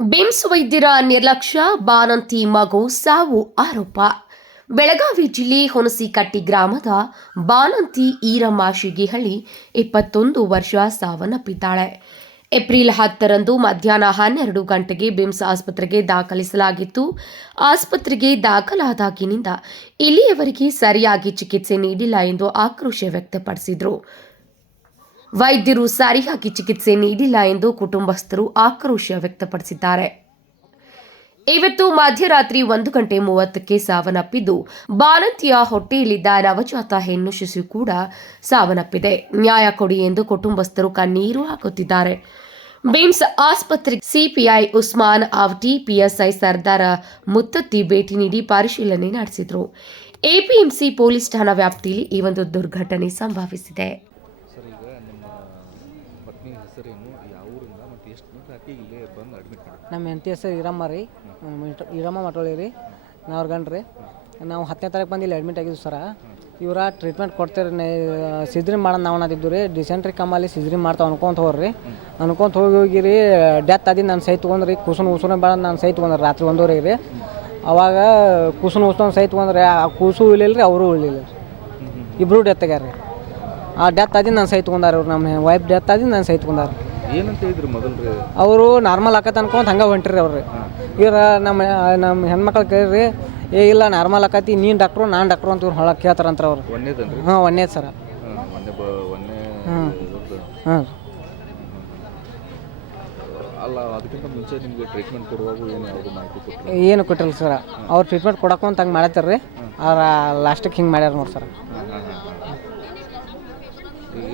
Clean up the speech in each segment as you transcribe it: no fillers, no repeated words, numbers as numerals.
BIMS ವೈದ್ಯರ ನಿರ್ಲಕ್ಷ್ಯ, ಬಾಣಂತಿ ಮಗು ಸಾವು ಆರೋಪ. ಬೆಳಗಾವಿ ಜಿಲ್ಲೆ ಹುಣಸಿಕಟ್ಟಿ ಗ್ರಾಮದ ಬಾಣಂತಿ ಈರಮ್ಮ ಶಿಗಿಹಳ್ಳಿ 21 ವರ್ಷ ಸಾವನ್ನಪ್ಪಿದ್ದಾಳೆ. ಏಪ್ರಿಲ್ 10ರಂದು ಮಧ್ಯಾಹ್ನ 12 ಗಂಟೆಗೆ ಬಿಮ್ಸ್ ಆಸ್ಪತ್ರೆಗೆ ದಾಖಲಿಸಲಾಗಿತ್ತು. ಆಸ್ಪತ್ರೆಗೆ ದಾಖಲಾದಾಗಿನಿಂದ ಇಲ್ಲಿಯವರೆಗೆ ಸರಿಯಾಗಿ ಚಿಕಿತ್ಸೆ ನೀಡಿಲ್ಲ ಎಂದು ಆಕ್ರೋಶ ವ್ಯಕ್ತಪಡಿಸಿದರು. ವೈದ್ಯರು ಸರಿಯಾಗಿ ಚಿಕಿತ್ಸೆ ನೀಡಿಲ್ಲ ಎಂದು ಕುಟುಂಬಸ್ಥರು ಆಕ್ರೋಶ ವ್ಯಕ್ತಪಡಿಸಿದ್ದಾರೆ. ಇವತ್ತು ಮಧ್ಯರಾತ್ರಿ 1:30ಕ್ಕೆ ಸಾವನ್ನಪ್ಪಿದ್ದು, ಬಾಣಂತಿಯ ಹೊಟ್ಟೆಯಲ್ಲಿದ್ದ ನವಜಾತ ಹೆಣ್ಣು ಶಿಶು ಕೂಡ ಸಾವನ್ನಪ್ಪಿದೆ. ನ್ಯಾಯ ಕೊಡಿ ಎಂದು ಕುಟುಂಬಸ್ಥರು ಕಣ್ಣೀರು ಹಾಕುತ್ತಿದ್ದಾರೆ. ಬಿಮ್ಸ್ ಆಸ್ಪತ್ರೆ ಸಿಪಿಐ ಉಸ್ಮಾನ್ ಆವ್ಟಿ, ಪಿಎಸ್ಐ ಸರ್ದಾರ ಮುತ್ತತ್ತಿ ಭೇಟಿ ನೀಡಿ ಪರಿಶೀಲನೆ ನಡೆಸಿದರು. ಎಪಿಎಂಸಿ ಪೊಲೀಸ್ ಠಾಣಾ ವ್ಯಾಪ್ತಿಯಲ್ಲಿ ಈ ಒಂದು ದುರ್ಘಟನೆ ಸಂಭವಿಸಿದೆ. ನಮ್ಮ ಹೆಂಡತಿ ಹೆಸರು ಈರಮ್ಮ ರೀ, ಈರಮ್ಮ ಮಟೋಳಿ ರೀ, ನಾವು ಗಂಡ್ರಿ. ನಾವು 10ನೇ ತಾರೀಕು ಬಂದು ಇಲ್ಲಿ ಅಡ್ಮಿಟ್ ಆಗಿದ್ವಿ ಸರ. ಇವರ ಟ್ರೀಟ್ಮೆಂಟ್ ಕೊಡ್ತೀರಿ, ಸಿಜ್ರಿನ್ ಮಾಡೋದು ನಾವು ಅನ್ನೋದಿದ್ದು ರೀ. ಡಿಸೆಂಟ್ರಿ ಕಮ್ಮಲ್ಲಿ ಸಿಜ್ರಿನ್ ಮಾಡ್ತಾವೆ ಅನ್ಕೊಂತ ಹೋಗ್ರಿ. ಅನ್ಕೊಂತ ಹೋಗಿರಿ ಡೆತ್ ಆದಿ ನಾನು ಸೈ ತೊಗೊಂಡ್ರಿ. ಕೂಸು ಬೇಡ ನಾನು ಸೈ ತೊಗೊಂಡ್ರಿ ರಾತ್ರಿ 1:30 ರೀ. ಅವಾಗ ಕೂಸು ಸೈ ತೊಗೊಂಡ್ರಿ. ಆ ಕೂಸು ಉಳಿಲಿಲ್ಲ ರೀ, ಅವರು ಉಳಿಲಿಲ್ಲ ರೀ. ಇಬ್ಬರು ಡೆತ್ ಆಗ್ಯಾರ ರೀ. ಆ ಡೆತ್ ಆದಿ ನಾನು ಸೈ ತೊಗೊಂಡಾರ ಅವ್ರು. ನಮ್ಮ ವೈಫ್ ಡೆತ್ ಆದಿ ನಾನು ಸೈ ತೊಗೊಂಡಾರ. ಏನಂತ ಹೇಳಿದ್ರು ಮೊದಲು ರೀ? ಅವರು ನಾರ್ಮಲ್ ಆಕತ್ತೆ ಅನ್ಕೊಂತ ಹಂಗೆ ಹೊಂಟ್ರಿ ಅವ್ರಿ. ಇವ್ರು ನಮ್ಮ ಹೆಣ್ಮಕ್ಳು ಕೇಳಿರಿ, ಇಲ್ಲ ನಾರ್ಮಲ್ ಆಕತಿ, ನೀನು ಡಾಕ್ಟ್ರು ನಾನು ಡಾಕ್ಟ್ರು ಅಂತ ಇವ್ರು ಹೊಳಗೆ ಕೇಳ್ತಾರಂತ ಅವ್ರು. ಹಾಂ, ಒಂದೇ ಸರ. ಹಾಂ ಅಲ್ಲ, ಅದಕ್ಕಿಂತ ಮುಂಚೆ ನಿಮಗೆ ಟ್ರೀಟ್ಮೆಂಟ್ ಕೊಡುವಾಗ ಯಾವುದು ಮಾಹಿತಿ ಕೊಟ್ಟರು? ಏನು ಕೊಟ್ಟಿಲ್ಲ ಸರ. ಅವ್ರು ಟ್ರೀಟ್ಮೆಂಟ್ ಕೊಡಕ್ಕಂತ ಹಂಗೆ ಮಾಡತ್ತಾರ ರೀ. ಅವ್ರ ಲಾಸ್ಟಿಗೆ ಹಿಂಗೆ ಮಾಡ್ಯಾರ ನೋಡಿ ಸರ್.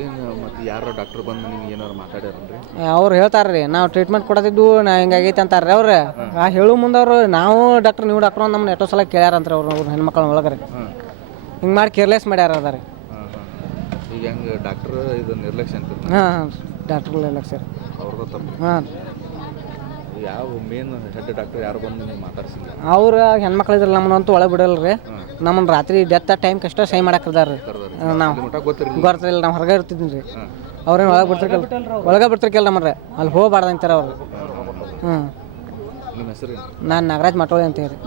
ಏನು ಮತ್ತು ಯಾರೋ ಡಾಕ್ಟರ್ ಬಂದು ನಿಮ್ಗೆ ಏನಾರು ಮಾತಾಡ್ಯಾರನ್ರಿ? ಅವ್ರು ಹೇಳ್ತಾರೆ ರೀ, ನಾವು ಟ್ರೀಟ್ಮೆಂಟ್ ಕೊಡೋದಿದ್ದು ನಾ ಹಿಂಗಾಗೈತೆ ಅಂತಾರೆ ರೀ ಅವ್ರು. ಆ ಹೇಳೋ ಮುಂದೆ ಅವರು ನಾವು ಡಾಕ್ಟ್ರ್ ನೀವು ಡಾಕ್ಟ್ರು ಅಂತ ನಮ್ಮನ್ನ ಎಷ್ಟೋ ಸಲ ಕೇಳ್ಯಾರಂತ್ರಿ ಅವ್ರು ಹೆಣ್ಮಕ್ಳ ಒಳಗೆ ರೀ. ಹಿಂಗೆ ಮಾಡಿ ಕೇರ್ಲೆಸ್ ಮಾಡ್ಯಾರ ಅದ ರೀ. ಈಗ ಹೆಂಗೆ ಡಾಕ್ಟ್ರ್ ಇದು ನಿರ್ಲಕ್ಷ್ಯ ಅಂತ? ಹಾಂ, ಡಾಕ್ಟ್ರ್ ನಿರ್ಲಕ್ಷ್ಯ ರೀ ಅವ್ರದ್ದು ತಪ್ಪು. ಹಾಂ, ಯಾವ ಮೇನ್ ಹೆಡ್ ಡಾಕ್ಟರ್ ಯಾರು ಬಂದು ನೀವು ಮಾತಾಡ್ಸಿಲ್ಲ? ಅವ್ರು ಹೆಣ್ಮಕ್ಳು ಇದ್ರಲ್ಲ ನಮ್ಮನ್ನಂತೂ ಒಳಗೆ ಬಿಡಲ್ಲ ರೀ. ನಮ್ಮನ್ನು ರಾತ್ರಿ ಡೆತ್ ಟೈಮ್ ಕಷ್ಟ ಸೈ ಮಾಡಾಕದಾರ ರೀ. ನಾವು ಗೊತ್ತಿಲ್ಲ, ನಾವು ಹೊರಗೆ ಇರ್ತಿದ್ದೀನಿ ರೀ. ಅವ್ರೇನು ಒಳಗೆ ಬಿಡ್ತಿರ್ಕಲ್ಲ ನಮ್ಮನ್ರಿ. ಅಲ್ಲಿ ಹೋಗ್ಬಾರ್ದು ಅಂತಾರೆ ಅವ್ರು. ಹ್ಞೂ, ನಿಮ್ಮ ಹೆಸರು? ನಾನು ನಾಗರಾಜ್ ಮಟೋಳಿ ಅಂತ ಹೇಳಿ.